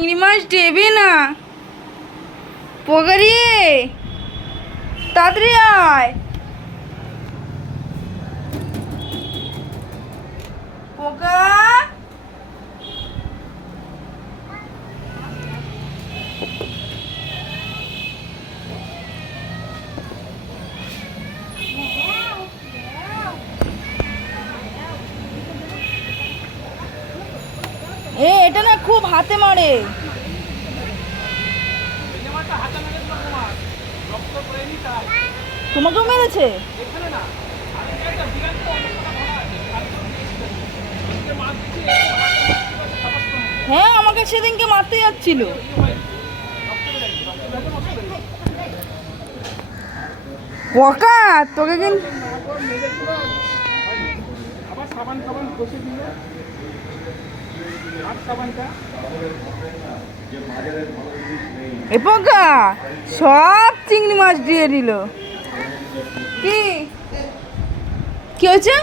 চিংড়ি মাছ দেবে না। পগারিয়ে তাড়াতাড়ি আয়। পোকা এ, এটা না খুব হাতে মারে। তোমাকেও মেরেছে? হ্যাঁ আমাকে সেদিনকে মারতে যাচ্ছিল। পকা, তোকে কিন্তু আবার সাবান সাবান ঘষে দিল সব চিংড়ি মাছ দিয়ে দিল। কি? কি হয়েছে?